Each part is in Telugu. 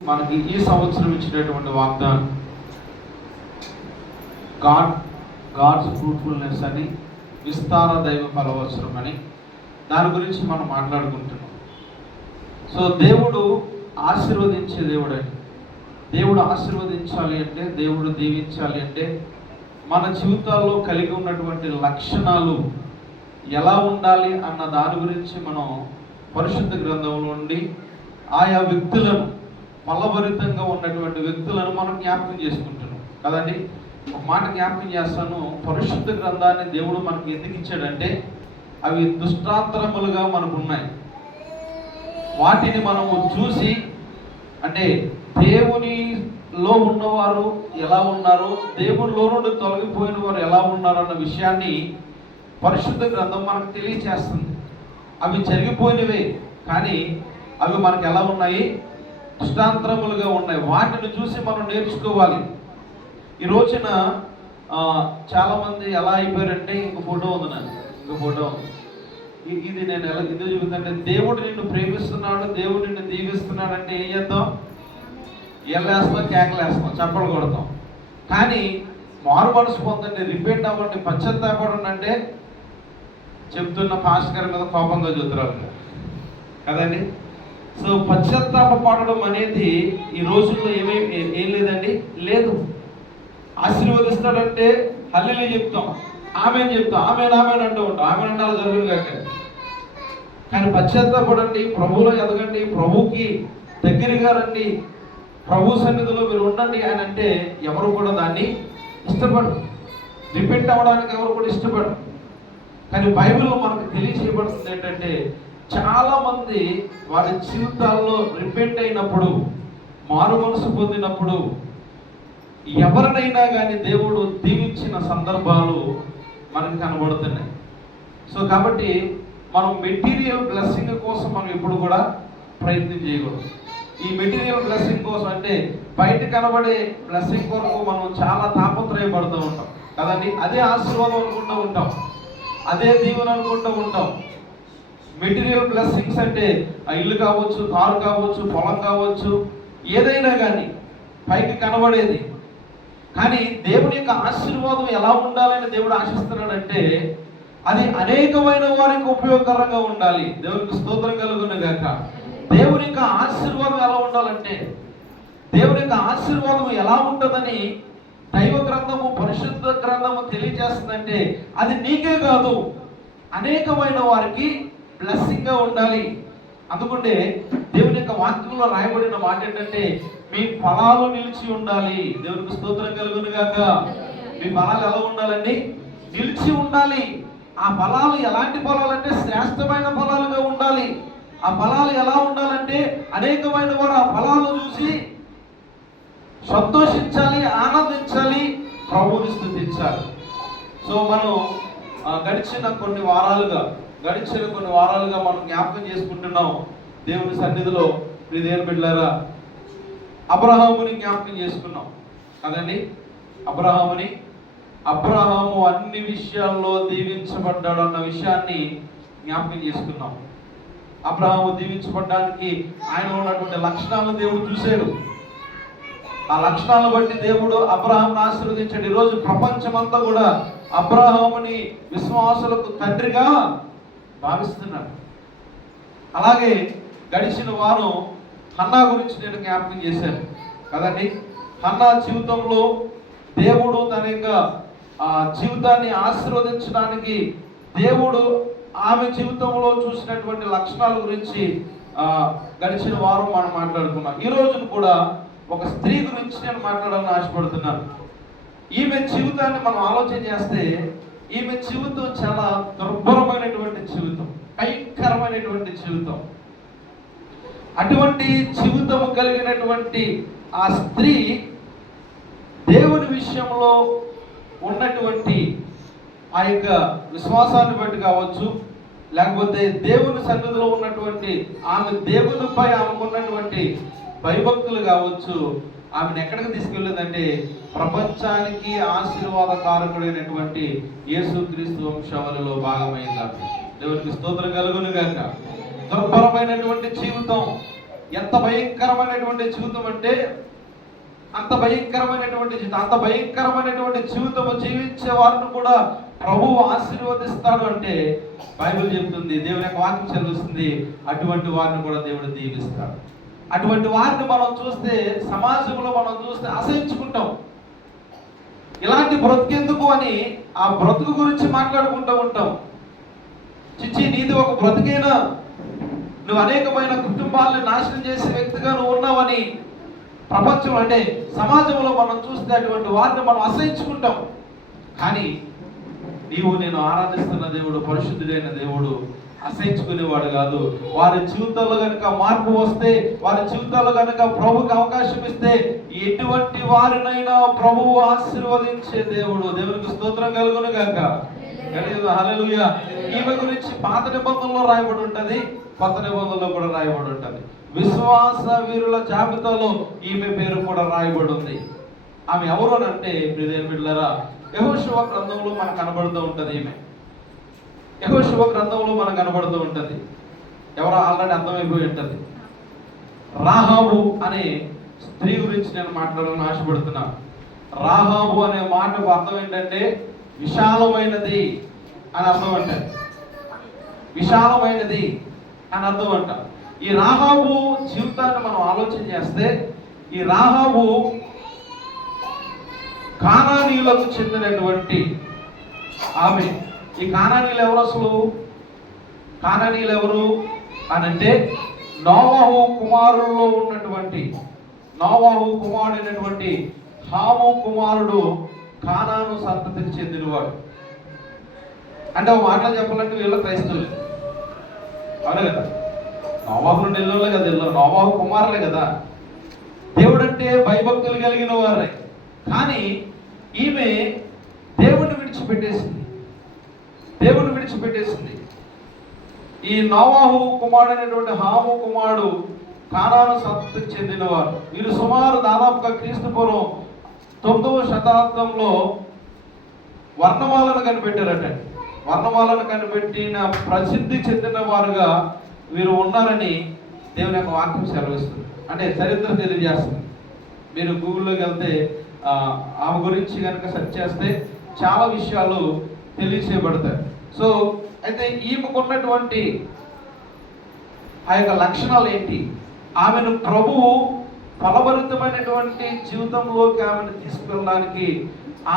మనకి ఈ సంవత్సరం ఇచ్చినటువంటి వాగ్దానం గాడ్స్ ఫ్రూట్ఫుల్నెస్ అని, విస్తార దైవ ఫలవసరం అని, దాని గురించి మనం మాట్లాడుకుంటున్నాం. సో దేవుడు ఆశీర్వదించే దేవుడని, దేవుడు ఆశీర్వదించాలి అంటే, దేవుడు దీవించాలి అంటే మన జీవితాల్లో కలిగి ఉన్నటువంటి లక్షణాలు ఎలా ఉండాలి అన్న దాని గురించి మనం పరిశుద్ధ గ్రంథంలో నుండి ఆయా వ్యక్తులను, ఫలభరితంగా ఉన్నటువంటి వ్యక్తులను మనం జ్ఞాపకం చేసుకుంటున్నాం కదండి. ఒక మాట జ్ఞాపకం చేస్తాను. పరిశుద్ధ గ్రంథాన్ని దేవుడు మనకి ఎందుకు ఇచ్చాడంటే, అవి దృష్టాంతరములుగా మనకు ఉన్నాయి. వాటిని మనము చూసి, అంటే దేవునిలో ఉన్నవారు ఎలా ఉన్నారు, దేవునిలో నుండి తొలగిపోయిన వారు ఎలా ఉన్నారు అన్న విషయాన్ని పరిశుద్ధ గ్రంథం మనకు తెలియచేస్తుంది. అవి జరిగిపోయినవే, కానీ అవి మనకు ఎలా ఉన్నాయి, దృష్టాంతరములుగా ఉన్నాయి. వాటిని చూసి మనం నేర్చుకోవాలి. ఈ రోజున చాలామంది ఎలా అయిపోయారంటే, ఇంక ఫోటో ఉంది నాకు, ఇంక ఫోటో ఉంది. ఇది నేను ఎలా ఎందుకు చెబుతానంటే, దేవుడు నిన్ను ప్రేమిస్తున్నాడు, దేవుడు నిన్ను దీవిస్తున్నాడు అంటే ఏం చేద్దాం, ఎల్లేస్తాం, కేకలేస్తాం, చప్పలు కొడతాం. కానీ మారు మనసు పొందండి, రిపీట్ అవ్వండి, పశ్చాత్తాపడండి అంటే చెప్తున్న పాస్టర్ గారి మీద కోపంగా చూతున్నారు కదండి. సో పశ్చాత్తాప పడడం అనేది ఈ రోజుల్లో ఏం లేదండి, లేదు. ఆశీర్వదిస్తాడంటే హల్లెలూయా చెప్తాం, ఆమేన్ చెప్తాం, ఆమేన్ అంటూ ఉంటాం, ఆమేన్ అంటే అలా జరుగుతుంది కాక. కానీ పశ్చాత్తాపడండి, ప్రభువులో ఎదగండి, ప్రభువుకి దగ్గరగా రండి, ప్రభు సన్నిధిలో మీరు ఉండండి అని అంటే ఎవరు కూడా దాన్ని ఇష్టపడరు. రిపీట్ అవ్వడానికి ఎవరు కూడా ఇష్టపడరు. కానీ బైబిల్లో మనకు తెలియజేయబడుతుంది ఏంటంటే, చాలా మంది వారి జీవితాల్లో రిపెంట్ అయినప్పుడు, మారు మనసు పొందినప్పుడు ఎవరినైనా కానీ దేవుడు దీవించిన సందర్భాలు మనకు కనబడుతున్నాయి. సో కాబట్టి మనం మెటీరియల్ బ్లెస్సింగ్ కోసం మనం ఎప్పుడు కూడా ప్రయత్నం చేయకూడదు. ఈ మెటీరియల్ బ్లెస్సింగ్ కోసం అంటే బయట కనబడే బ్లెస్సింగ్ కొరకు మనం చాలా తాపత్రయపడుతూ ఉంటాం కదండి. అదే ఆశీర్వాదం అనుకుంటూ ఉంటాం, అదే దీవెన అనుకుంటూ ఉంటాం. మెటీరియల్ బ్లెస్సింగ్స్ అంటే ఆ ఇల్లు కావచ్చు, కారు కావచ్చు, పొలం కావచ్చు, ఏదైనా కానీ పైకి కనబడేది. కానీ దేవుని యొక్క ఆశీర్వాదం ఎలా ఉండాలని దేవుడు ఆశిస్తున్నాడంటే, అది అనేకమైన వారికి ఉపయోగకరంగా ఉండాలి. దేవునికి స్తోత్రం కలుగును గాక. దేవుని యొక్క ఆశీర్వాదం ఎలా ఉండాలంటే, దేవుని యొక్క ఆశీర్వాదం ఎలా ఉంటుందని దైవ గ్రంథము, పరిశుద్ధ గ్రంథము తెలియజేస్తుందంటే, అది నీకే కాదు, అనేకమైన వారికి బ్లెస్సింగ్ గా ఉండాలి. అందుకుంటే దేవుని యొక్క వాక్యంలో రాయబడిన మాట ఏంటంటే, మీ ఫలాలు నిలిచి ఉండాలి. దేవునికి స్తోత్రం కలుగును గాక. మీ ఫలాలు ఎలా ఉండాలండి, నిలిచి ఉండాలి. ఆ ఫలాలు ఎలాంటి ఫలాలు అంటే శ్రేష్టమైన ఫలాలుగా ఉండాలి. ఆ ఫలాలు ఎలా ఉండాలంటే, అనేకమైన వారు ఆ ఫలాలు చూసి సంతోషించాలి, ఆనందించాలి, ప్రభువుని స్తుతించాలి. సో మనం గడిచిన కొన్ని వారాలుగా మనం జ్ఞాపకం చేసుకుంటున్నాం దేవుని సన్నిధిలో. మీ దేవుని బిడ్డలారా, అబ్రహాముని జ్ఞాపకం చేసుకున్నాం కదండి. అబ్రహాము అన్ని విషయాల్లో దీవించబడ్డాడు అన్న విషయాన్ని జ్ఞాపకం చేసుకున్నాం. అబ్రహాము దీవించబడ్డానికి ఆయన ఉన్నటువంటి లక్షణాలను దేవుడు చూశాడు. ఆ లక్షణాలను బట్టి దేవుడు అబ్రహామును ఆశీర్వదించాడు. ఈరోజు ప్రపంచమంతా కూడా అబ్రహాముని విశ్వాసులకు తండ్రిగా భావిస్తున్నాడు. అలాగే గడిచిన వారం హన్నా గురించి నేను జ్ఞాపకం చేశాను కదండి. హన్నా జీవితంలో దేవుడు తన యొక్క జీవితాన్ని ఆశీర్వదించడానికి దేవుడు ఆమె జీవితంలో చూసినటువంటి లక్షణాల గురించి గడిచిన వారం మనం మాట్లాడుకున్నాం. ఈ రోజును కూడా ఒక స్త్రీ గురించి నేను మాట్లాడాలని ఆశపడుతున్నాను. ఈమె జీవితాన్ని మనం ఆలోచన చేస్తే, ఈమె జీవితం చాలా దుర్భరమైనటువంటి జీవితం, భయంకరమైనటువంటి జీవితం. అటువంటి జీవితము కలిగినటువంటి ఆ స్త్రీ దేవుని విషయంలో ఉన్నటువంటి ఆ యొక్క విశ్వాసాన్ని బట్టి కావచ్చు, లేకపోతే దేవుని సన్నిధిలో ఉన్నటువంటి ఆమె దేవునిపై ఆమెకున్నటువంటి భయభక్తులు కావచ్చు, ఆమెను ఎక్కడికి తీసుకెళ్ళిందంటే ప్రపంచానికి ఆశీర్వాదకారకుడైనటువంటి యేసుక్రీస్తు వంశావళిలో భాగమైంది. దేవునికి స్తోత్రం కలుగును గాక. దుర్భరమైనటువంటి జీవితం, ఎంత భయంకరమైనటువంటి జీవితం అంటే అంత భయంకరమైనటువంటి జీవితం, అంత భయంకరమైనటువంటి జీవితము జీవించే వారిని కూడా ప్రభువు ఆశీర్వదిస్తాడు అంటే బైబిల్ చెప్తుంది, దేవుని యొక్క వాక్యం చదివిస్తుంది. అటువంటి వారిని కూడా దేవుడు దీవిస్తాడు. అటువంటి వారిని మనం చూస్తే, సమాజంలో మనం చూస్తే అసహించుకుంటాం. ఇలాంటి బ్రతుకెందుకు అని ఆ బ్రతుకు గురించి మాట్లాడుకుంటూ ఉంటాం. చిచ్చి, నీది ఒక బ్రతికేనా, నువ్వు అనేకమైన కుటుంబాలను నాశనం చేసే వ్యక్తిగా నువ్వు ఉన్నావని ప్రపంచం అంటే సమాజంలో మనం చూస్తే అటువంటి వారిని మనం అసహించుకుంటాం. కానీ నీవు నేను ఆరాధిస్తున్న దేవుడు పరిశుద్ధుడైన దేవుడు అసహించుకునేవాడు కాదు. వారి జీవితాల్లో కనుక మార్పు వస్తే, వారి జీవితాల్లో కనుక ప్రభువుకి అవకాశం ఇస్తే ఎటువంటి వారినైనా ప్రభువు ఆశీర్వదించే దేవుడు. దేవునికి స్తోత్రం కలుగును గాక. హల్లెలూయా. ఈమె గురించి పాత నిబంధనలో రాయబడి ఉంటది, కొత్త నిబంధనలో కూడా రాయబడి ఉంటది. విశ్వాస వీరుల జాబితాలో ఈమె పేరు కూడా రాయబడి ఉంది. ఆమె ఎవరు అని అంటే ప్రియమైన బిడ్డలారా, యెహోషువ గ్రంథంలో మనకు కనబడుతూ ఉంటది. ఈమె యెహోషువ గ్రంథంలో మనకు కనబడుతూ ఉంటది. ఎవరో ఆల్రెడీ అర్థమైపోయి ఉంటది. రాహాబు అనే స్త్రీ గురించి నేను మాట్లాడాలని ఆశపడుతున్నాను. రాహాబు అనే మాటకు అర్థం ఏంటంటే విశాలమైనది అని అర్థం అంట. విశాలమైనది అని అర్థం అంట. ఈ రాహాబు జీవితాన్ని మనం ఆలోచన చేస్తే, ఈ రాహాబు కానానీయులకు చెందినటువంటి ఆమె. ఈ కానానీయులు ఎవరు అసలు? కానానీయులు ఎవరు అని అంటే నోవాహు కుమారుల్లో ఉన్నటువంటి, నోవాహు కుమారుడైనటువంటి హాము కుమారుడు కానాను సంతతికి చెందినవాడు. అంటే ఒక మాటలో చెప్పాలంటే వీళ్ళు క్రైస్తవులు, అవునే కదా. నోవాహు నుండి ఇల్లులే కదా, ఇల్లు నోవాహు కుమారులే కదా. దేవుడు అంటే భయభక్తులు కలిగిన వారే. కానీ ఈమె దేవుడిని విడిచిపెట్టేసింది. దేవుడిని విడిచిపెట్టేసింది. ఈ నోవాహు కుమారుడైనటువంటి హాము కుమారుడు కానాను సంతతికి చెందినవారు. వీరు సుమారు దాదాపుగా క్రీస్తు పూర్వం 9వ శతాబ్దంలో వర్ణమాలను కనిపెట్టారట. వర్ణమాలను కనిపెట్టిన ప్రసిద్ధి చెందిన వారుగా వీరు ఉన్నారని దేవుని యొక్క వాక్యం సెలవిస్తుంది. అంటే చరిత్ర తెలియజేస్తుంది. మీరు గూగుల్లోకి వెళ్తే ఆమె గురించి కనుక సెర్చ్ చేస్తే చాలా విషయాలు తెలియచేయబడతాయి. సో అయితే ఈమెకున్నటువంటి ఆ యొక్క లక్షణాలు ఏంటి? ఆమెను ప్రభువు ఫలభరితమైనటువంటి జీవితంలోకి ఆమెను తీసుకెళ్ళడానికి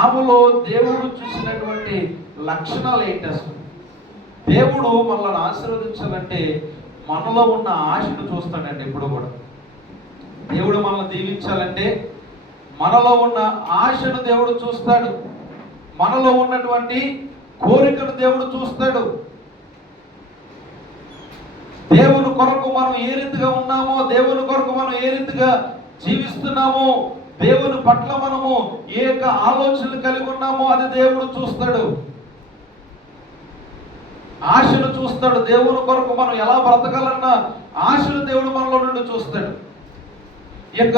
ఆమెలో దేవుడు చూసినటువంటి లక్షణాలు ఏంటి? అసలు దేవుడు మనల్ని ఆశీర్వదించాలంటే మనలో ఉన్న ఆశను చూస్తాడండి. ఎప్పుడు కూడా దేవుడు మనల్ని దీవించాలంటే మనలో ఉన్న ఆశను దేవుడు చూస్తాడు. మనలో ఉన్నటువంటి కోరికను దేవుడు చూస్తాడు. దేవుని కొరకు మనం ఏ రీతిగా ఉన్నామో, దేవుని కొరకు మనం ఏ రీతిగా జీవిస్తున్నామో, దేవుని పట్ల మనము ఏ యొక్క ఆలోచనలు కలిగి ఉన్నామో అది దేవుడు చూస్తాడు. ఆశను చూస్తాడు. దేవుని కొరకు మనం ఎలా బ్రతకాలన్న ఆశను దేవుడు మనలో నుండి చూస్తాడు. ఈ యొక్క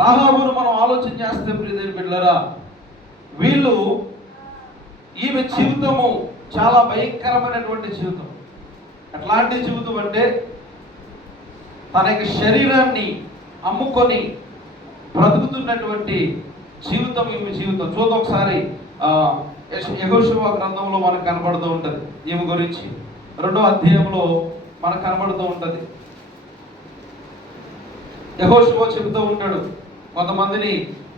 రాహాబును మనం ఆలోచన చేస్తే ప్రియమైన బిడ్డలారా, వీళ్ళు ఈమె జీవితము చాలా భయంకరమైనటువంటి జీవితం. ఎట్లాంటి జీవితం అంటే తన యొక్క శరీరాన్ని అమ్ముకొని బ్రతుకుతున్నటువంటి జీవితం ఈమె జీవితం. చూద్దాం ఒకసారి. యెహోషువ గ్రంథంలో మనకు కనబడుతూ ఉంటుంది ఈమె గురించి. 2వ అధ్యాయంలో మనకు కనబడుతూ ఉంటుంది. యెహోషువ చెబుతూ ఉంటాడు కొంతమందిని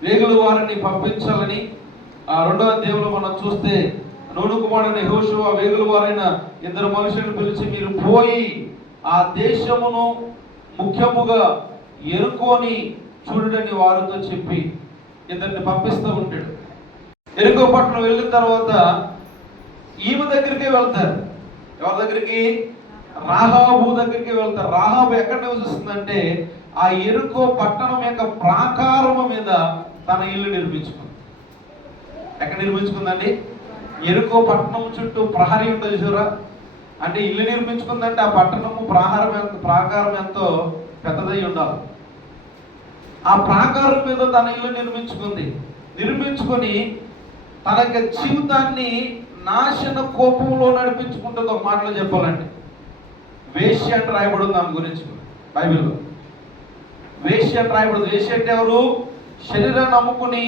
వేగుల వారిని పంపించాలని. 2వ అధ్యాయంలో మనం చూస్తే నూను కుమారుడైన యెహోషువ వేగుల వారైన 2 మనుషులను పిలిచి మీరు పోయి ఆ దేశమును ముఖ్యముగా ఎరుకొని చూడని వారితో చెప్పి 2 పంపిస్తూ ఉంటాడు. ఎరుకో పట్టణం వెళ్ళిన తర్వాత ఈమె దగ్గరికి వెళ్తారు. ఎవరి దగ్గరికి? రాహాబు దగ్గరికి వెళ్తారు. రాహాబు ఎక్కడ నివసిస్తుందంటే ఆ ఎరుకో పట్టణం యొక్క ప్రాకారము మీద తన ఇల్లు నిర్మించుకుంది. ఎక్కడ నిర్మించుకుందండి? ఎరుకో పట్టణం చుట్టూ ప్రహరీ ఉంటుంది చూరా. అంటే ఇల్లు నిర్మించుకుందంటే ఆ పట్టణము ప్రాకారం ఎంతో పెద్దదై ఉండాలి. ఆ ప్రాకారం మీద తన ఇల్లు నిర్మించుకొని తన యొక్క జీవితాన్ని నాశన కోపంలో నడిపించుకుంటుంది. ఒక మాటలో చెప్పాలంటే వేశ్య అంటే రాయబడి ఉంది ఆమె గురించి బైబిల్లో. వేశ్య అని రాయబడింది. వేశ్య అంటే ఎవరు? శరీరాన్ని నమ్ముకుని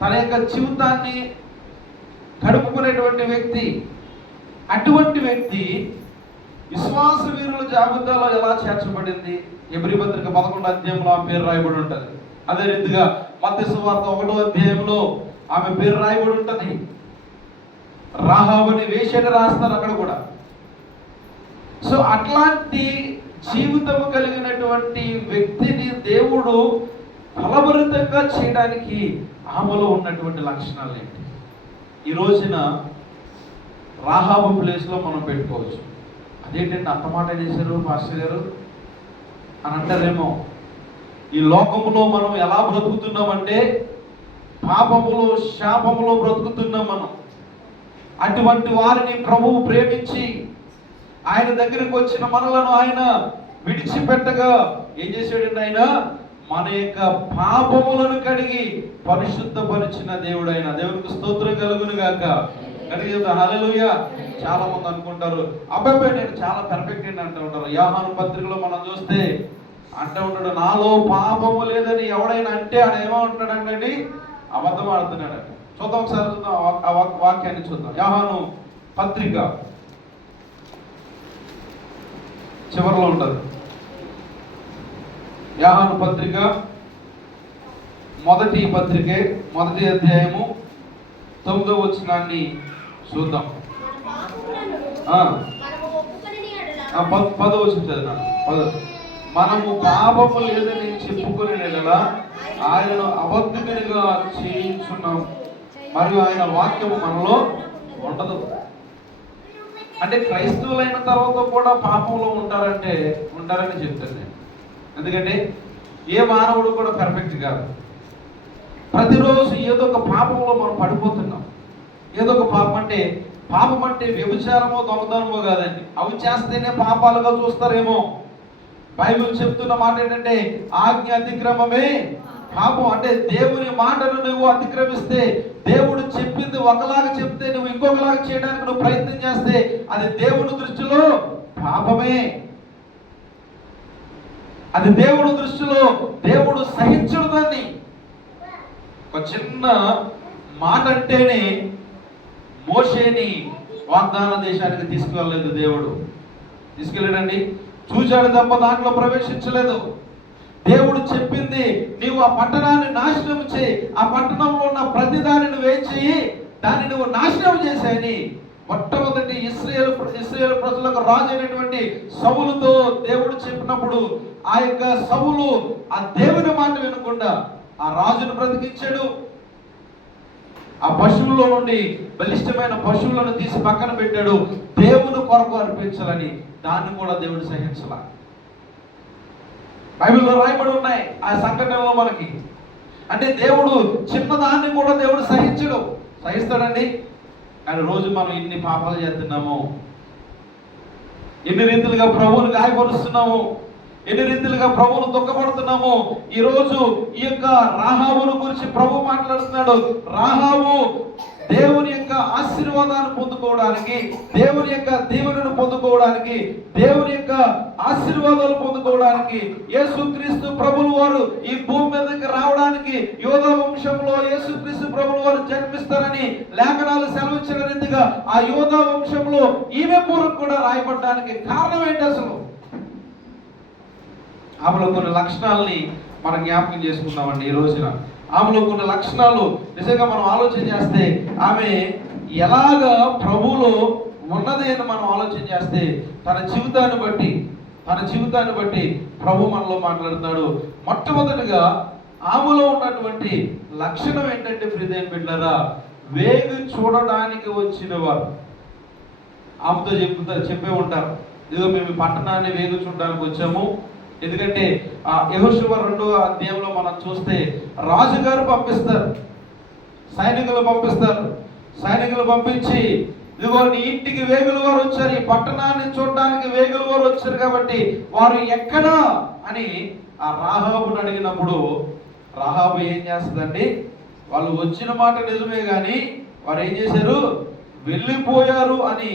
తన యొక్క జీవితాన్ని గడుపుకునేటువంటి వ్యక్తి. అటువంటి వ్యక్తి విశ్వాస వీరుల జాబితాలో ఎలా చేర్చబడింది? హెబ్రీ పత్రిక 11వ అధ్యాయంలో ఆమె పేరు రాయబడి ఉంటుంది. అదే రీతిగా మత్తయి సువార్త 1వ అధ్యాయంలో ఆమె పేరు రాయబడి ఉంటుంది. రాహాబు అని వేశ్యని రాస్తారు అక్కడ కూడా. సో అట్లాంటి జీవితం కలిగినటువంటి వ్యక్తిని దేవుడు ఫలభరితంగా చేయడానికి ఆమెలో ఉన్నటువంటి లక్షణాలు ఏంటి? ఈ రోజున రాహాబు ప్లేస్లో మనం పెట్టుకోవచ్చు. అదేంటంటే అంత మాట చేశారు పాస్టర్ గారు అని అంటారేమో. ఈ లోకములో మనం ఎలా బ్రతుకుతున్నామంటే పాపములో శాపములో బ్రతుకుతున్నాం మనం. అటువంటి వారిని ప్రభువు ప్రేమించి ఆయన దగ్గరికి వచ్చిన మనలను ఆయన విడిచిపెట్టగా ఏం చేశాడండి? ఆయన మన యొక్క పాపములను కడిగి పరిశుద్ధపరిచిన దేవుడు. ఆయన దేవునికి స్తోత్రం కలుగును గాక. కడిగి హల్లెలూయా. చాలా మంది అనుకుంటారు అబ్బాయి నేను చాలా పర్ఫెక్ట్ అని అంటూ ఉంటారు. యోహాను పత్రికలో మనం చూస్తే అంటూ ఉంటాడు, నాలో పాపము లేదని ఎవడైనా అంటే ఆయన ఏమంటాడండి? అబద్ధం ఆడుతున్నాడు. చూద్దాం ఒకసారి, చూద్దాం ఆ వాక్యాన్ని చూద్దాం. యోహాను పత్రిక చివరిలో ఉంటుంది. యోహాను పత్రిక మొదటి అధ్యాయము 9వ వచనాన్ని చూద్దాం. 10వ వచనం చదివినాను. మనము పాపము లేదని చెప్పుకునే నెలలా ఆయనను అబద్ధికునిగా చేయించున్నాం, మరియు ఆయన వాక్యము మనలో ఉండదు. అంటే క్రైస్తవులైన తర్వాత కూడా పాపంలో ఉంటారని చెప్తాను నేను. ఎందుకంటే ఏ మానవుడు కూడా పర్ఫెక్ట్ కాదు. ప్రతిరోజు ఏదో ఒక పాపంలో మనం పడిపోతున్నాం. ఏదో ఒక పాపం అంటే వ్యభిచారమో దొంగతనమో కాదండి. అవి చేస్తేనే పాపాలుగా చూస్తారేమో. బైబిల్ చెప్తున్న మాట ఏంటంటే ఆజ్ఞ అతిక్రమమే పాపం. అంటే దేవుని మాటను నువ్వు అతిక్రమిస్తే, దేవుడు చెప్పింది ఒకలాగా చెప్తే నువ్వు ఇంకొకలాగా చేయడానికి నువ్వు ప్రయత్నం చేస్తే అది దేవుని దృష్టిలో పాపమే. అది దేవుడి దృష్టిలో దేవుడు సహించడు దాన్ని. ఒక చిన్న మాట అంటేనే మోషేని వాగ్దాన దేశానికి తీసుకువెళ్ళలేదు దేవుడు. తీసుకెళ్ళాడండి. చూశాడు తప్ప దాంట్లో ప్రవేశించలేదు. దేవుడు చెప్పింది నీవు ఆ పట్టణాన్ని నాశనం చేయి, ఆ పట్టణంలో ఉన్న ప్రతి దాన్ని నువ్వేం చెయ్యి, దాన్ని నువ్వు నాశనం చేశాయని మొట్టమొదటి ఇశ్రాయేలు ప్రజలకు రాజు అయినటువంటి సౌలుతో దేవుడు చెప్పినప్పుడు ఆ యొక్క సౌలు ఆ దేవుని మాట వినకుండా ఆ రాజును బ్రతికించాడు. ఆ పశువుల్లో నుండి బలిష్టమైన పశువులను తీసి పక్కన పెట్టాడు. దేవుని కొరకు అర్పించాలని దాన్ని కూడా దేవుడు సహించాల. బైబిల్లో రాయబడి ఉన్నాయి ఆ సంఘటనలో మనకి. అంటే దేవుడు చిన్నదాన్ని కూడా దేవుడు సహిస్తాడండి. కానీ రోజు మనం ఇన్ని పాపాలు చేస్తున్నాము, ఎన్ని రీతిలుగా ప్రభువుని గాయపరుస్తున్నాము, ఎన్ని రీతిలుగా ప్రభువును దుఃఖపడుతున్నాము. ఈ రోజు ఈ యొక్క రాహాబును గురించి ప్రభు మాట్లాడుతున్నాడు. రాహాబు దేవుని యొక్క ఆశీర్వాదాన్ని పొందుకోవడానికి, దేవుని యొక్క దీవెనను పొందుకోవడానికి, దేవుని యొక్క ఆశీర్వాదాలు పొందుకోవడానికి యేసుక్రీస్తు ప్రభువు వారు ఈ భూమి మీదకి రావడానికి యోధా వంశంలో యేసుక్రీస్తు ప్రభువు వారు జన్మిస్తారని లేఖనాలు సెలవిచ్చిన రీతిగా ఆ యోధా వంశంలో ఈమె పూర్వం కూడా రాయబడడానికి కారణం ఏంటి? అసలు ఆమెలో కొన్ని లక్షణాలని మనం జ్ఞాపకం చేసుకున్నామండి ఈ రోజున. ఆమెలో కొన్ని లక్షణాలు నిజంగా మనం ఆలోచన చేస్తే ఆమె ఎలాగా ప్రభువులో ఉన్నది అని మనం ఆలోచన చేస్తే తన జీవితాన్ని బట్టి ప్రభు మనలో మాట్లాడుతాడు. మొట్టమొదటిగా ఆమెలో ఉన్నటువంటి లక్షణం ఏంటంటే ప్రియమైన బిడ్డలారా, వేగు చూడడానికి వచ్చిన వారు ఆమెతో చెప్పే ఉంటారు, ఇదిగో మేము పట్టణాన్ని వేగు చూడడానికి వచ్చాము. ఎందుకంటే యెహోషువ 2వ అధ్యాయంలో మనం చూస్తే రాజుగారు పంపిస్తారు, సైనికులు పంపించి ఇదిగో నీ ఇంటికి వేగులు వారు వచ్చారు, ఈ పట్టణాన్ని చూడడానికి వేగులు వారు వచ్చారు కాబట్టి వారు ఎక్కడా అని ఆ రాహాబును అడిగినప్పుడు రాహాబు ఏం చేస్తుందండి, వాళ్ళు వచ్చిన మాట నిజమే కానీ వారు ఏం చేశారు, వెళ్ళిపోయారు అని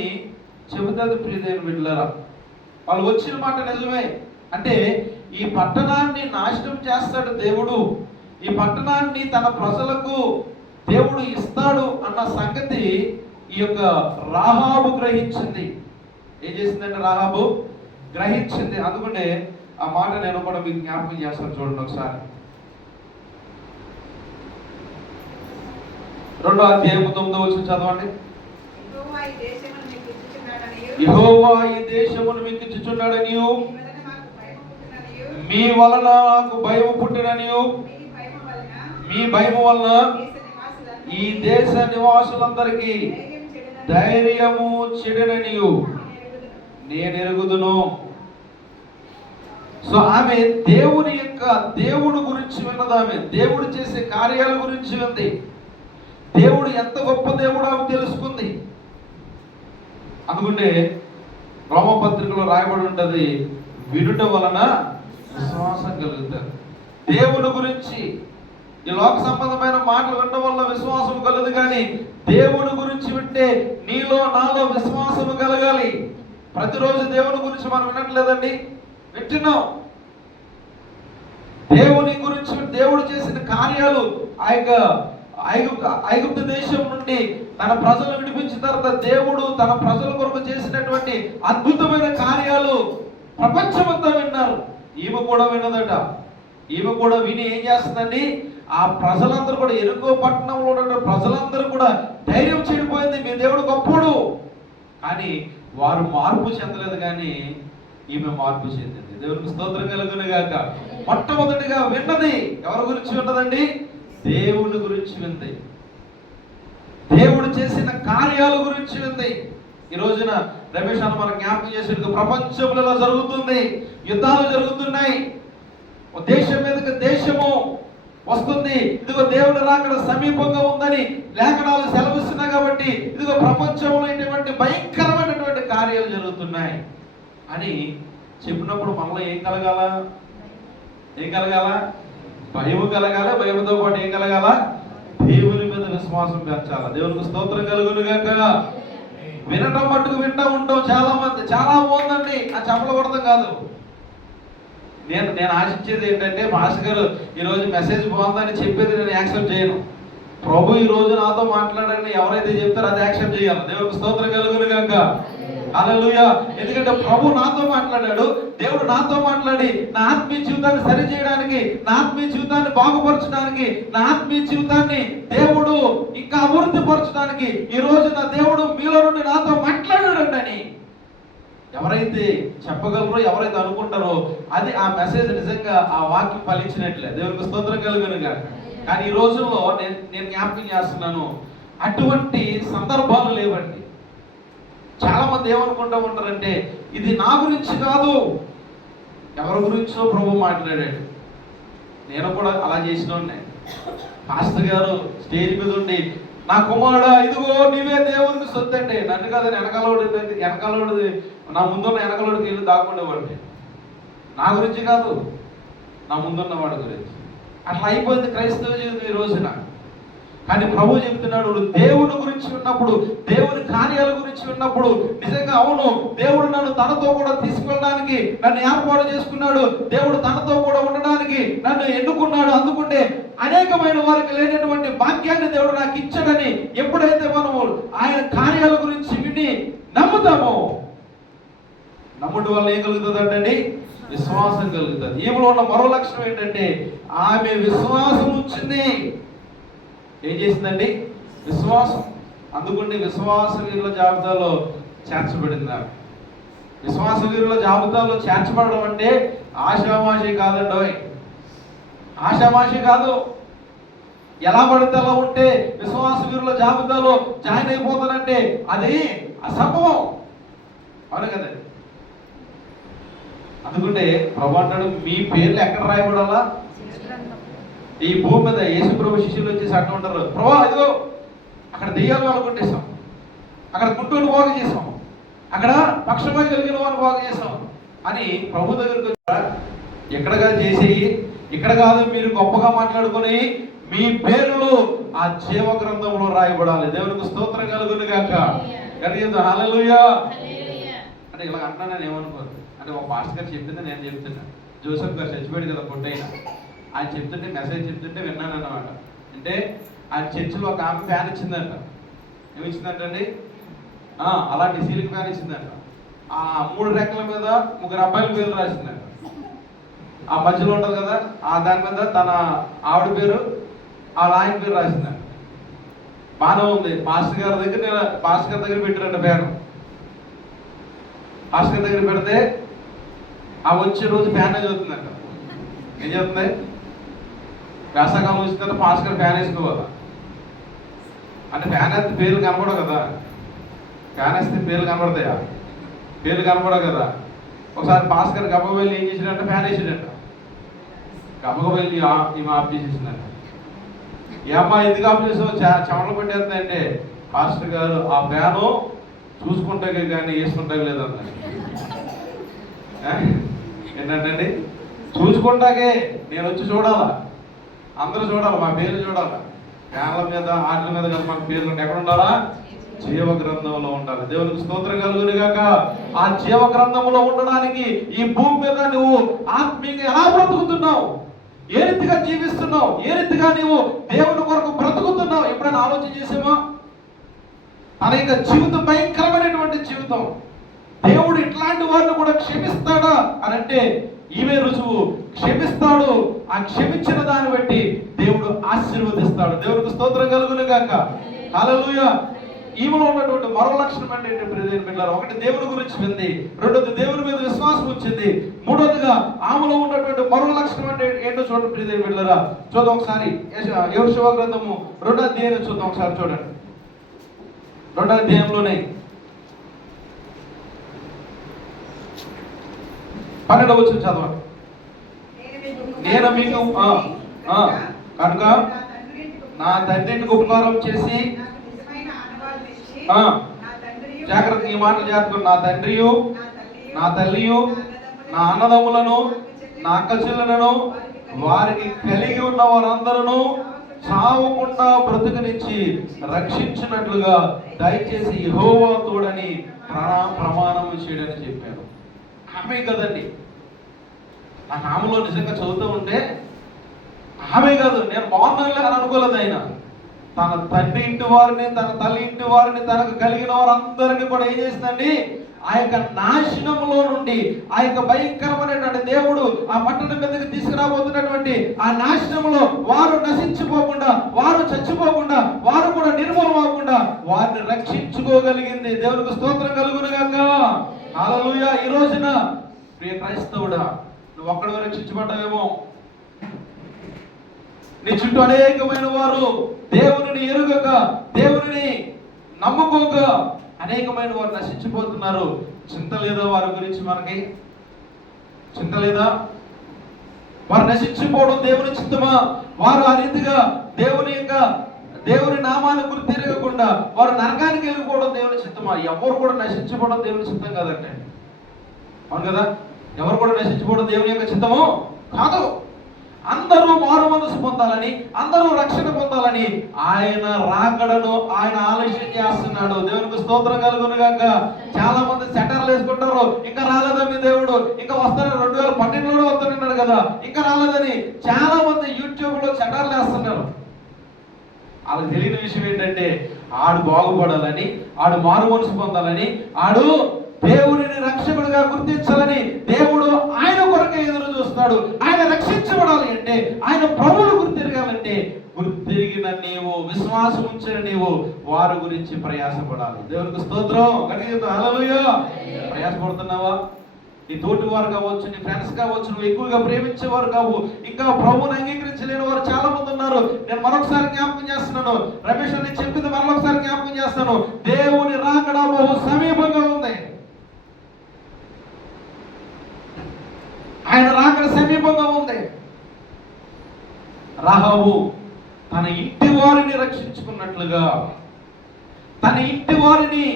చెబుతుంది. ప్రియమైన బిడ్డలారా, వాళ్ళు వచ్చిన మాట నిజమే అంటే ఈ పట్టణాన్ని నాశనం చేస్తాడు దేవుడు, ఈ పట్టణాన్ని తన ప్రజలకు దేవుడు ఇస్తాడు అన్న సంగతి ఈ యొక్క రాహాబు గ్రహించింది. ఏం చేసిందంటే రాహాబు గ్రహించింది. అందుకనే ఆ మాట నేను కూడా మీకు జ్ఞాపకం చేస్తాను. చూడండి ఒకసారి 2వ అధ్యాయం 9వ వచనం చదవండి. యెహోవా ఈ దేశమును మీకు ఇచ్చుచున్నాడనియు, మీ వలన నాకు భయం పుట్టిననియు, మీ భయం వలన ఈ దేశ నివాసులందరికీ ధైర్యము చెడుననియు నేను ఎరుగుదును. సో ఆమె దేవుడు గురించి విన్నది. ఆమె దేవుడు చేసే కార్యాల గురించి వింది. దేవుడు ఎంత గొప్ప దేవుడు ఆమె తెలుసుకుంది. అందుకుంటే రోమపత్రికలో రాయబడి ఉంటది, వినుట వలన విశ్వాసం కలుగుతారు. దేవుని గురించి ఈ లోక సంబంధమైన మాటలు వినడం వల్ల విశ్వాసం కలదు, కానీ దేవుని గురించి వింటే నీలో నాలో విశ్వాసం కలగాలి. ప్రతిరోజు దేవుని గురించి మనం వినట్లేదండి, వింటున్నాం. దేవుని గురించి దేవుడు చేసిన కార్యాలు, ఆ యొక్క ఐగుప్తు దేశం నుండి తన ప్రజలు విడిపించిన తర్వాత దేవుడు తన ప్రజల కొరకు చేసినటువంటి అద్భుతమైన కార్యాలు ప్రపంచమంతా విన్నారు. ఈమె కూడా విన్నదట. ఈమె కూడా విని ఏం చేస్తుందండి, ఆ ప్రజలందరూ కూడా, ఎరుకో పట్టణంలో ఉన్న ప్రజలందరూ కూడా ధైర్యం చెడిపోయింది, మీ దేవుడు గొప్పడు. కానీ వారు మార్పు చెందలేదు, కానీ ఈమె మార్పు చెందింది. దేవునికి స్తోత్రం కలుగును గాక. మొట్టమొదటిగా విన్నది ఎవరి గురించి విన్నదండి? దేవుని గురించి వింది. దేవుడు చేసిన కార్యాల గురించి వింది. ఈ రోజున రమేష్ అన్న మనం జ్ఞాపకం చేసేందుకు ప్రపంచంలో జరుగుతుంది, యుద్ధాలు జరుగుతున్నాయి, దేశం మీదకి దేశము వస్తుంది. ఇదిగో దేవుని రాకడ సమీపంగా ఉందని లేఖనాలు సెలవిస్తున్నాయి. కాబట్టి ఇదిగో ప్రపంచంలో ఇటువంటి భయంకరమైనటువంటి కార్యాలు జరుగుతున్నాయి అని చెప్పినప్పుడు మనలో ఏం కలగాల? భయము కలగాలి. భయముతో పాటు ఏం కలగాల? దేవుని మీద విశ్వాసం పెంచాలి. దేవునికి స్తోత్రం కలుగును గాక. వినటం మట్టుకు వింటూ ఉంటాం చాలా మంది, చాలా బాగుందండి అని చెప్పకూడదు కాదు. నేను ఆశించేది ఏంటంటే, మాస్టర్ గారు ఈరోజు మెసేజ్ బాగుందని చెప్పేది నేను యాక్సెప్ట్ చేయను. ప్రభు ఈ రోజు నాతో మాట్లాడండి ఎవరైతే చెప్తారో అది యాక్సెప్ట్ చేయాలి. దేవునికి స్తోత్రం కలుగును గాక. హల్లెలూయా. ఎందుకంటే ప్రభు నాతో మాట్లాడాడు, దేవుడు నాతో మాట్లాడి నా ఆత్మీయ జీవితాన్ని సరి చేయడానికి, నా ఆత్మీయ జీవితాన్ని బాగుపరచడానికి, నా ఆత్మీయ జీవితాన్ని దేవుడు ఇంకా అభివృద్ధి పరచడానికి ఈ రోజు నా దేవుడు మీలో నుండి నాతో మాట్లాడాడండి అని ఎవరైతే చెప్పగలరో, ఎవరైతే అనుకుంటారో అది ఆ మెసేజ్ నిజంగా ఆ వాక్యం ఫలించినట్లే. దేవునికి స్తోత్రం కలుగునుగా. కానీ ఈ రోజుల్లో నేను జ్ఞాపకం చేస్తున్నాను, అటువంటి సందర్భాలు లేవండి. చాలా మంది ఏమనుకుంటూ ఉంటారంటే, ఇది నా గురించి కాదు, ఎవరి గురించో ప్రభు మాట్లాడాడు. నేను కూడా అలా చేసినోడ్నే. పాస్టర్ గారు స్టేజ్ మీద ఉండి, నా కుమారుడా ఇదిగో నీవే దేవునికి సొత్తు అంటే, నన్ను కాదని వెనకాలోడి నా ముందున్న వెనకలోడికి వెళ్ళి దాక్కుండేవాడిని. నా గురించి కాదు, నా ముందున్న వాడి గురించి. అట్లా అయిపోయింది క్రైస్తవ జీవితం ఈ రోజున. కానీ ప్రభు చెప్తున్నాడు, దేవుని గురించి విన్నప్పుడు, దేవుని కార్యాల గురించి విన్నప్పుడు నిజంగా అవును, దేవుడు నన్ను తనతో కూడా తీసుకెళ్ళడానికి నన్ను ఏర్పాటు చేసుకున్నాడు, దేవుడు తనతో కూడా ఉండడానికి నన్ను ఎన్నుకున్నాడు. అందుకుంటే అనేకమైన వారికి లేనటువంటి భాగ్యాన్ని దేవుడు నాకు ఇచ్చాడని ఎప్పుడైతే మనము ఆయన కార్యాల గురించి విని నమ్ముతామో, నమ్ముట వల్ల ఏం కలుగుతుంది అంటే విశ్వాసం కలుగుతుంది. ఈమెలో ఉన్న మరో లక్షణం ఏంటంటే, ఆమె విశ్వాసం ఉంచింది. ఏం చేసిందండి? విశ్వాసం. అందుకుంటే విశ్వాస వీరుల జాబితాలో చేర్చబడింది. ఆమె విశ్వాస వీరుల జాబితాలో చేర్చబడడం అంటే ఆషామాషి కాదండి, ఆషామాషి కాదు. ఎలా పడితే అలా ఉంటే విశ్వాస వీరుల జాబితాలో జాయిన్ అయిపోతానంటే అది అసంభవం. అవును కదండి. అందుకుంటే ప్రభు అంటాడు, మీ పేర్లు ఎక్కడ రాయబడాలా? ఈ భూమి మీద యేసు ప్రభు శిష్యులు వచ్చేసి అంటూ ఉంటారు, ప్రభా ఇదిగో అక్కడ దెయ్యాలు వాళ్ళు కొట్టేశాం, అక్కడ గుంటూరు బాగు చేసాం, అక్కడ పక్షమై కలిగిన వాళ్ళు బాగు చేసాం అని ప్రభు దగ్గరికి వచ్చారా? ఎక్కడగా చేసేయి, ఇక్కడ కాదు, మీరు గొప్పగా మాట్లాడుకొని మీ పేర్లు ఆ జీవ గ్రంథంలో రాయబడాలి. దేవునికి స్తోత్రం కలుగును గాక. హల్లెలూయా. అంటే ఇలా అంటున్నా నేను ఏమనుకోను, అంటే ఒక పాస్టర్ గారు చెప్పింది నేను చెప్తున్నా. జోసెఫ్ గారు చచ్చిపోయాడు కదా పొట్టైన, ఆయన చెప్తుంటే మెసేజ్ చెప్తుంటే విన్నాను అన్నమాట. అంటే ఆయన చర్చిలో ఒక ఆమె ఫ్యాన్ ఇచ్చిందంట. ఏమి ఇచ్చిందంటండి? అలాంటి సీలింగ్ ఫ్యాన్ ఇచ్చిందంట. ఆ 3 రెక్కల మీద 3 అబ్బాయిల పేర్లు రాసిందంట. ఆ మధ్యలో ఉంటుంది కదా, దాని మీద తన ఆవిడ పేరు, ఆయన పేరు రాసిందంట. బాగానే ఉంది. పాస్టర్ గారి దగ్గర పెట్టారంట ఫ్యాన్. పాస్టర్ గారి దగ్గర పెడితే ఆ వచ్చే రోజు ఫ్యాన్ చదువుతుందంట. ఏం చదువుతుంది? వేసవకాలం వచ్చిందంటే పాస్టర్ గారు ఫ్యాన్ వేసుకోవాలా అంటే ఫ్యాన్ వేస్తే పేర్లు కనపడవు కదా. ఫ్యాన్ వేస్తే పేర్లు కనపడతాయా? పేర్లు కనపడవు కదా. ఒకసారి పాస్టర్ గారు గబ్బకు వెళ్ళి ఏం చేసినట్ట, ఫ్యాన్ వేసాడంట. గబ్బకు వెళ్ళి ఈమె ఆఫ్ చేసేసిందంట. ఈ అమ్మాయి ఎందుకు ఆఫ్ చేసావు, చెమటలు పెట్టేస్తుందంటే పాస్టర్ గారు ఆ ఫ్యాను చూసుకుంటే కానీ వేసుకుంటే లేదన్న. ఏంటంటే చూసుకుంటాకే నేను వచ్చి చూడాలా, అందరూ చూడాలి, మా పేర్లు చూడాలి. ఫ్యాన్ల మీద ఆటల మీద కదా మాకు పేర్లు ఉంటే ఎక్కడ ఉండాలా? జీవ గ్రంథంలో ఉండాలి. దేవునికి స్తోత్రం కలుగును గాక. ఆ జీవ గ్రంథంలో ఉండడానికి ఈ భూమి మీద నువ్వు ఆత్మీయంగా ఎలా బ్రతుకుతున్నావు, ఏ రీతిగా జీవిస్తున్నావు, ఏ రీతిగా నువ్వు దేవుని కొరకు బ్రతుకుతున్నావు ఎప్పుడైనా ఆలోచన చేసామా? తన యొక్క జీవితం భయంకరమైనటువంటి జీవితం. దేవుడు ఇట్లాంటి వారిని కూడా క్షమిస్తాడా అని అంటే ఈమె రుజువు. క్షమిస్తాడు. ఆ క్షమించిన దాన్ని బట్టి దేవుడు ఆశీర్వదిస్తాడు. దేవునికి స్తోత్రం కలుగును గాక. హల్లెలూయా. ఈమెలో ఉన్నటువంటి మరో లక్షణం అంటే ప్రియమైన, ఒకటి దేవుని గురించి వింది, రెండోది దేవుని మీద విశ్వాసం వచ్చింది, మూడోదిగా ఆమెలో ఉన్నటువంటి మరో లక్షణం అంటే ఏంటో చూడండి ప్రియమైన. చూద్దాం ఒకసారి యెహోషువ గ్రంథము 2వ అధ్యాయం చూద్దాం ఒకసారి. చూడండి 2వ అధ్యాయంలోనే 12వ వచనం చదవండి. నేను మీకు కనుక నా తండ్రికి ఉపకారం చేసి, జాగ్రత్త ఈ మాటలు జాగ్రత్త, నా తండ్రియు నా తల్లియు నా అన్నదమ్ములను నా అక్క చెల్లెలను వారికి కలిగి ఉన్న వారందరూ చావకుండా బ్రతుకనిచ్చి రక్షించినట్లుగా దయచేసి యెహోవా తోడని ప్రమాణం చేయడని చెప్పాను. ఆమె కదండి. ఆ ఆమెలో నిజంగా చదువుతూ ఉంటే ఆమె కాదు, నేను బాగున్నానులే అని అనుకోలేదు. ఆయన తన తండ్రి ఇంటి వారిని, తన తల్లి ఇంటి వారిని, తనకు కలిగిన వారందరినీ కూడా ఏం చేసిందండి? ఆ యొక్క నాశనంలో నుండి, ఆ యొక్క భయంకరమైనటువంటి దేవుడు ఆ పట్టణం మీదకి తీసుకురాబోతున్నటువంటి ఆ నాశనంలో వారు నశించిపోకుండా, వారు చచ్చిపోకుండా, వారు కూడా నిర్మూలం అవ్వకుండా వారిని రక్షించుకోగలిగింది. దేవునికి స్తోత్రం కలుగును గాక. హల్లెలూయా. ఈ రోజున ప్రియ క్రైస్తవుడా, నువ్వు ఒక్కడివే రక్షించబడ్డావేమో, నీ చుట్టూ అనేకమైన వారు దేవుని ఎరుగక, దేవుని నమ్ముకోక అనేకమైన వారు నశించిపోతున్నారు. చింత లేదా వారి గురించి? మనకి చింత లేదా? వారు నశించిపోవడం దేవుని చిత్తమా? వారు ఆ రీతిగా దేవుని నామాన్ని గుర్తిరగకుండా వారు నరకానికి వెళ్ళిపోవడం దేవుని చిత్తమా? ఎవరు కూడా నశించిపోవడం దేవుని చిత్తం కాదంటే, అవును కదా? ఎవరు కూడా నశించిపోవడం దేవుని యొక్క చిత్తము కాదు. అందరూ మారు మనసు పొందాలని, అందరూ రక్షణ పొందాలని ఆయన రాకడను ఆయన ఆలస్యం చేస్తున్నాడు. దేవునికి స్తోత్రం కలుగును గాక. చాలా మంది సెటర్లు వేసుకుంటారు, ఇంకా రాలేదా మీ దేవుడు, ఇంకా వస్తారని 2012లో వస్తానన్నాడు కదా, ఇంకా రాలేదని చాలా మంది యూట్యూబ్ లో సెటర్లు వేస్తున్నారు. వాళ్ళకి తెలియని విషయం ఏంటంటే, ఆడు బాగుపడాలని, ఆడు మారు మనసు పొందాలని, ఆడు దేవుడిని రక్షకుడిగా గుర్తించాలని దేవుడు ఆయన కొరకే ఎదురు చూస్తున్నాడు. ఆయన రక్షించబడాలి అంటే, ఆయన ప్రభువును గుర్తిరగాలంటే, గుర్తిరిగిన నీవు, విశ్వాసం ఉంచిన నీవు వారి గురించి ప్రయాసపడాలి. దేవునికి స్తోత్రం. హల్లెలూయా. ప్రయాసపడుతున్నావా? నీ తోటి వారు కావచ్చు, నీ ఫ్రెండ్స్ కావచ్చు, నువ్వు ఎక్కువగా ప్రేమించేవారు కావు, ఇంకా ప్రభువుని అంగీకరించలేని వారు చాలా మంది ఉన్నారు. నేను మరొకసారి జ్ఞాపకం చేస్తున్నాను, రమేష్ అని చెప్పింది మరొకసారి జ్ఞాపకం చేస్తాను. దేవుని రాకడ బహు సమీపంగా ఉంది. ఆయన రాకడ సమీపంగా ఉంది. రాహాబు తన ఇంటి వారిని రక్షించుకున్నట్లుగా, తన ఇంటి వారిని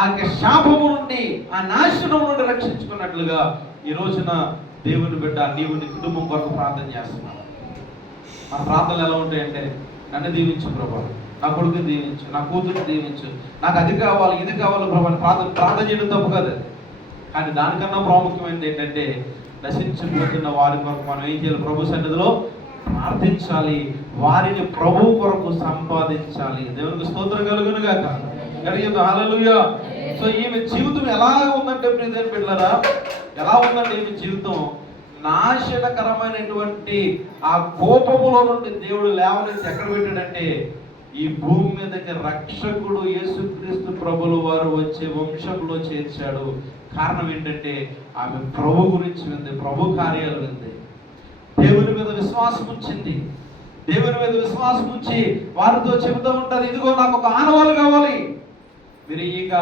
ఆ శాపము నుండి, ఆ నాశనం నుండి రక్షించుకున్నట్లుగా ఈ రోజున దేవుని బిడ్డ నీవు నీ కుటుంబం కొరకు ప్రార్థన చేస్తున్నావు. మన ప్రార్థనలు ఎలా ఉంటాయంటే, నన్ను దీవించు ప్రభా, నా కొడుకుని దీవించు, నా కూతురుని దీవించు, నాకు అది కావాలి, ఇది కావాలి ప్రభా. ప్రార్థన చేయడం తప్పు కదా, కానీ దానికన్నా ప్రాముఖ్యమైనది ఏంటంటే నశించిపోతున్న వారి కొరకు మనం ఏం చేయాలి? ప్రభు సన్నిధిలో ప్రార్థించాలి, వారిని ప్రభు కొరకు సంపాదించాలి. దేవునికి స్తోత్రం కలుగును గాక. హల్లెలూయా. సో ఈమె జీవితం ఎలా ఉందంటే ప్రియమైన బిడ్డలారా, ఎలా ఉందంటే ఈమె జీవితం నాశనకరమైనటువంటి ఆ కోపములో నుండి దేవుడు లేవనెత్తి ఎక్కడ పెట్టాడంటే ఈ భూమి మీదకి రక్షకుడు యేసుక్రీస్తు ప్రభుల వారు వచ్చే వంశంలో చేర్చాడు. కారణం ఏంటంటే ఆమె ప్రభు గురించి వింది, ప్రభు కార్యాలు వింది, దేవుని మీద విశ్వాసం ఉంచింది. దేవుని మీద విశ్వాసం ఉంచి వారితో చెబుతూ ఉంటారు, ఇదిగో నాకు ఒక ఆనవాళ్ళు కావాలి. మీరు ఇక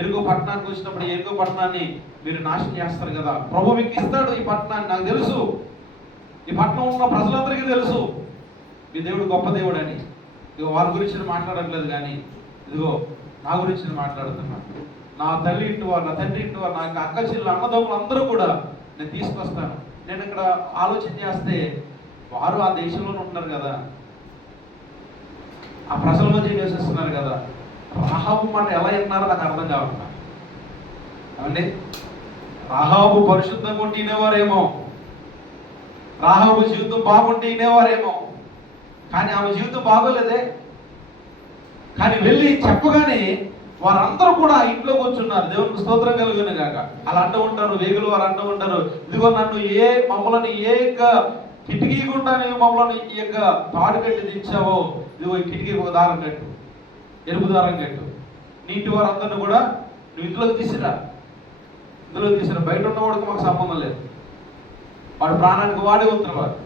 ఎరుగో పట్టణానికి వచ్చినప్పుడు ఎరుగో పట్టణాన్ని మీరు నాశనం చేస్తారు కదా, ప్రభు మీకు ఇస్తాడు ఈ పట్టణాన్ని. నాకు తెలుసు, ఈ పట్టణం ఉన్న ప్రజలందరికీ తెలుసు మీ దేవుడు గొప్ప దేవుడు అని. ఇదిగో వారి గురించి మాట్లాడట్లేదు, కానీ ఇదిగో నా గురించి మాట్లాడుతున్నాను. నా తల్లి ఇంటి వారు, నా తండ్రి ఇంటి వారు, నా అక్క చెల్లెలు అన్నదమ్ములు అందరూ కూడా నేను తీసుకొస్తాను. నేను ఇక్కడ ఆలోచన చేస్తే వారు ఆ దేశంలోనే ఉంటున్నారు కదా, ఆ ప్రజల మధ్య నివసిస్తున్నారు కదా. రాహాబు మాట ఎలా విన్నారో నాకు అర్థం కావట్లా. అంటే రాహాబు పరిశుద్ధంగా ఉంటే వినేవారేమో, రాహాబు జీవితం బాగుంటే వినేవారేమో, కానీ ఆమె జీవితం బాగోలేదే. కానీ వెళ్ళి చెప్పగానే వారందరూ కూడా ఇంట్లో కూర్చున్నారు. దేవునికి స్తోత్రం కలుగును గాక. అలా అంటూ ఉంటారు, వేగులు వారు అంటూ ఉంటారు, ఇదిగో నన్ను మమ్మల్ని ఏ యొక్క కిటికీ గుండా నువ్వు మమ్మల్ని ఈ యొక్క తాడు కట్టి దించావో, ఇదిగో ఈ కిటికీకి ఒక దారం కట్టు, ఎరుపు దారం కట్టు. నీ ఇంటి వారందరినీ కూడా నువ్వు ఇంట్లోకి తీసిరా, బయట ఉన్నవాడికి మాకు సంబంధం లేదు, వాడు ప్రాణానికి వాడే ఉత్తరవారు.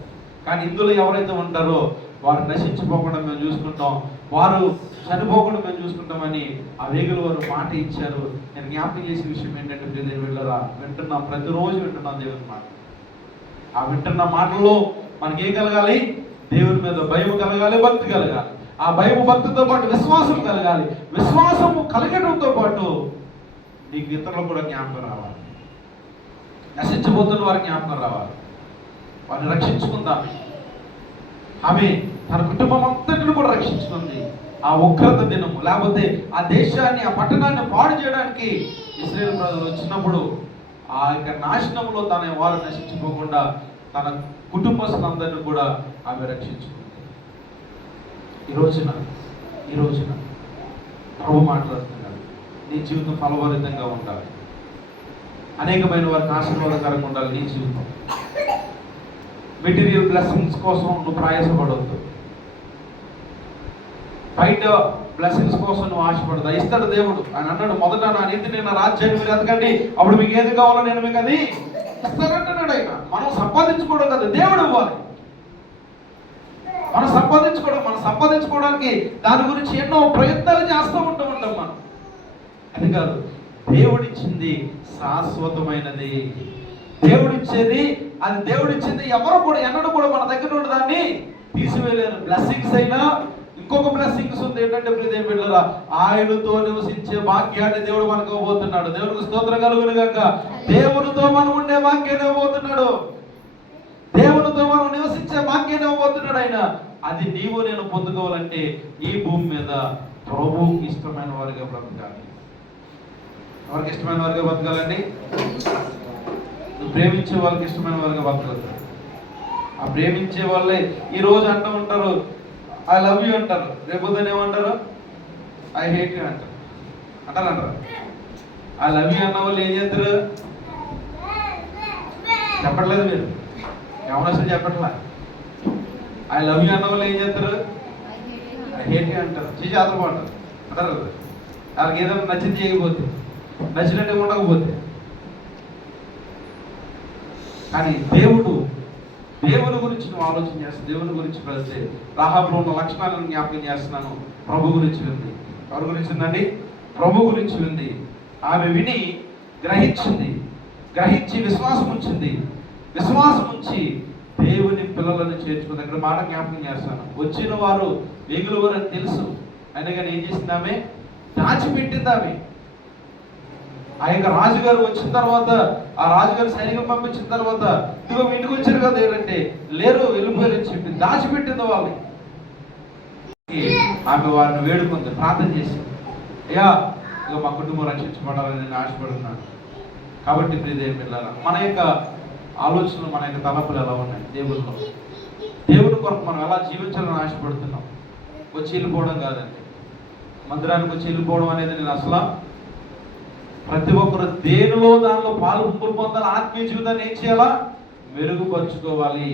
కానీ ఇందులో ఎవరైతే ఉంటారో వారు నశించిపోకుండా మేము చూసుకుంటాం, వారు చనిపోకుండా మేము చూసుకుంటామని ఆ వేగుల వారు మాట ఇచ్చారు. నేను జ్ఞాపకం చేసే విషయం ఏంటంటే దేవుని వెళ్ళరా, వింటున్నాం, ప్రతిరోజు వింటున్నాం దేవుని మాట. ఆ వింటున్న మాటల్లో మనకి ఏం కలగాలి? దేవుని మీద భయం కలగాలి, భక్తి కలగాలి. ఆ భయం భక్తితో పాటు విశ్వాసం కలగాలి. విశ్వాసము కలగడంతో పాటు నీకు ఇతరులకు కూడా జ్ఞాపకం రావాలి, నశించబోతున్న వారి జ్ఞాపకం రావాలి, వారిని రక్షించుకుందాం. ఆమె తన కుటుంబం అంతటిని కూడా రక్షించుకుంది. ఆ ఉగ్రత దినము, లేకపోతే ఆ దేశాన్ని, ఆ పట్టణాన్ని పాడు చేయడానికి ఇశ్రాయేలు ప్రజలు వచ్చినప్పుడు ఆ యొక్క నాశనంలో తన వారు నశించిపోకుండా తన కుటుంబస్తులందరినీ కూడా ఆమె రక్షించుకుంది. ఈ రోజున ప్రభు మాట్లాడుతున్నాడు, నీ జీవితం ఫలభరితంగా ఉండాలి, అనేకమైన వారికి ఆశీర్వాదకరంగా ఉండాలి నీ జీవితం. మెటీరియల్ బ్లెస్సింగ్స్ కోసం నువ్వు ప్రయాసపడవద్దు, బయట బ్లెస్సింగ్స్ కోసం నువ్వు ఆశపడదా. ఇస్తాడు దేవుడు. ఆయన అన్నాడు, మొదట నా నీతిని, నా రాజ్యాన్ని మీరు ఎదగండి, అప్పుడు మీకు ఏది కావాలో నేను మీకు అది ఇస్తానంటున్నాడు ఆయన. మనం సంపాదించుకోవడం కదా, దేవుడు ఇవ్వాలి. మనం సంపాదించుకోవడానికి దాని గురించి ఎన్నో ప్రయత్నాలు చేస్తూ ఉంటాం మనం. అది కాదు, దేవుడిచ్చింది శాశ్వతమైనది. దేవుడిచ్చేది అది దేవుడిచ్చింది ఎవరు కూడా ఎన్నడూ కూడా మన దగ్గర నుండి దాన్ని తీసివేయలేరు. బ్లెస్సింగ్స్ అయినా ఇంకొక బ్లెస్సింగ్స్ ఉంది ఏంటంటే ప్రియమైన బిడ్డలారా, ఆయనతో నివసించే భాగ్యాన్ని దేవుడు మనకు ఇవ్వబోతున్నాడు. దేవునికి స్తోత్రం కలుగును గాక. దేవునితో మనం ఉండే భాగ్యాన్ని ఇవ్వబోతున్నాడు, దేవునితో మనం నివసించే భాగ్యాన్ని ఇవ్వబోతున్నాడు ఆయన. అది నీవు నేను పొందుకోవాలంటే ఈ భూమి మీద ప్రభువుకి ఇష్టమైన వారిగా బ్రతకాలి. ఎవరికి ఇష్టమైన వారిగా బతకాలండి? నువ్వు ప్రేమించే వాళ్ళకి ఇష్టమైన వారిగా బతకగలుగుతారు. ఆ ప్రేమించే వాళ్ళే ఈరోజు అంటూ ఉంటారు, ఐ లవ్ యూ అంటారు, రేపొద్దున ఏమంటారు? ఐ హేట్ యూ అంటారు. ఐ లవ్ యూ అన్న వాళ్ళు ఏం చేస్తారు? చెప్పట్లేదు మీరు, ఎవరు చెప్పట్లా. ఐ లవ్ యూ అన్న వాళ్ళు ఏం చేస్తారు? ఐ హేట్ యూ అంటారు. చేసి ఆదరపు అంటారు కదా. వాళ్ళకి ఏదైనా నచ్చింది చేయకపోతే, నచ్చినట్టు ఉండకపోతే. కానీ దేవుని గురించి నువ్వు ఆలోచన చేస్తావు, దేవుని గురించి కలిస్తే రాహాబులో ఉన్న లక్షణాలను జ్ఞాపకం చేస్తున్నాను. ప్రభు గురించి వింది. ఎవరి గురించి ఉందండి? ప్రభు గురించి వింది. ఆమె విని గ్రహించి విశ్వాసం ఉంచి దేవుని పిల్లలను చేర్చుకుంది. అక్కడ మాట జ్ఞాపకం చేస్తాను. వచ్చిన వారు వేగుల వారు అని తెలుసు, అయినా కానీ ఏం చేసింది? ఆమె దాచిపెట్టింది. ఆమె ఆ యొక్క రాజుగారు వచ్చిన తర్వాత, ఆ రాజుగారు సైనికులు పంపించిన తర్వాత, ఇదిగో ఇంటికి వచ్చారు కదా ఏంటంటే, లేరు, వెళ్ళిపోయారు అని చెప్పి దాచిపెట్టింది వాళ్ళని. ఆమె వారిని వేడుకుంది, ప్రార్థన చేసింది. అయ్యా, ఇక మా కుటుంబం రక్షించబడాలని నేను ఆశపడుతున్నాను. కాబట్టి ప్రియదేవి పిల్లల, మన యొక్క ఆలోచనలు, మన యొక్క తలపులు ఎలా ఉన్నాయి దేవుల్లో? దేవుని కొరకు మనం ఎలా జీవించాలని ఆశపడుతున్నాం? వచ్చి వెళ్ళిపోవడం కాదండి. మందిరానికి వచ్చి వెళ్ళిపోవడం అనేది నేను అసలు, ప్రతి ఒక్కరు దేనిలో దానిలో పాలు పొందాలి. ఆత్మీయ జీవితాన్ని ఏం చేయాలా? మెరుగుపరుచుకోవాలి.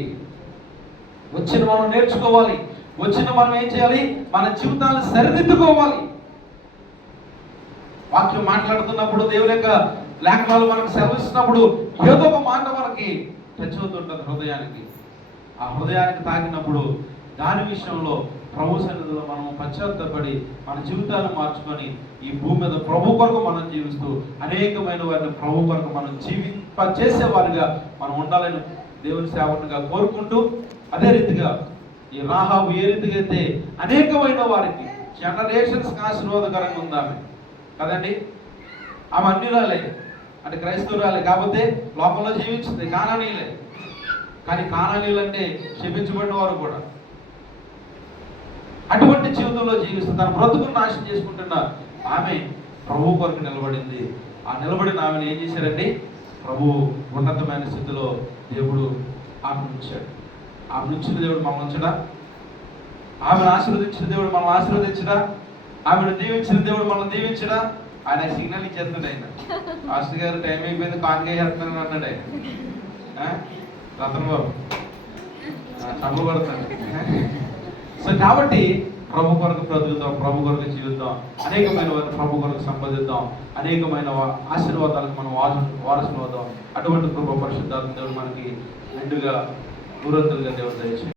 వచ్చిన మనం నేర్చుకోవాలి. వచ్చిన మనం ఏం చేయాలి? మన జీవితాన్ని సరిదిద్దుకోవాలి. వాక్యం మాట్లాడుతున్నప్పుడు, దేవుని యొక్క లేఖనాలు మనకు సెలవిస్తున్నప్పుడు ఏదో ఒక మాట మనకి టచ్ అవుతుంటుంది హృదయానికి. ఆ హృదయానికి తాకినప్పుడు దాని విషయంలో ప్రభు సన్నిధిలో మనం పశ్చాత్తపడి మన జీవితాన్ని మార్చుకొని ఈ భూమి మీద ప్రభు కొరకు మనం జీవిస్తూ అనేకమైన వారిని ప్రభు కొరకు మనం చేసేవారిగా మనం ఉండాలని దేవుని సేవకునిగా కోరుకుంటూ, అదే రీతిగా ఈ రాహాబు ఏ రీతిగా అయితే అనేకమైన వారికి జనరేషన్స్కి ఆశీర్వాదకరంగా ఉందామె కదండి. ఆమె అన్యురాలే, అంటే క్రైస్తవురాలే, కాకపోతే లోకంలో జీవించింది, కానానీయులే. కానీ కానానీయులు అంటే క్షమించబడిన వారు కూడా. అటువంటి జీవితంలో జీవిస్తూ తన బ్రతుకును నాశనం చేసుకుంటున్న ఆమె ప్రభు కొరకు నిలబడింది. ఆ నిలబడిన ఆమెను ఏం చేశారండి? ప్రభు ఉన్నతమైన స్థితిలో దేవుడు ఆమె ఉంచాడు. ఆమె నుంచిన దేవుడు మనం ఉంచడా? ఆమెను ఆశీర్వదించిన దేవుడు మనం ఆశీర్వదించడా? ఆమెను దీవించిన దేవుడు మనం దీవించడా? ఆయన సిగ్నల్ ఇచ్చేస్తున్నాడు. ఆయన మాస్టర్ గారు టైం అయిపోయింది, కాన్గా చేస్తున్నాను అన్నాడు ఆయన. రతన్ బాబు డబ్బు పడతాడు. సో కాబట్టి ప్రభు కొరకు బ్రతుకుతాం, ప్రభు కొరకు జీవిద్దాం, అనేకమైన వారిని ప్రభు కొరకు సంపాదిద్దాం, అనేకమైన ఆశీర్వాదాలకు మనం వారసులు అవుదాం. అటువంటి కృప పరిశుద్ధాత్మ దేవుడు మనకి నిండుగా దూరంతులుగా దేవుడు దయచేయండి.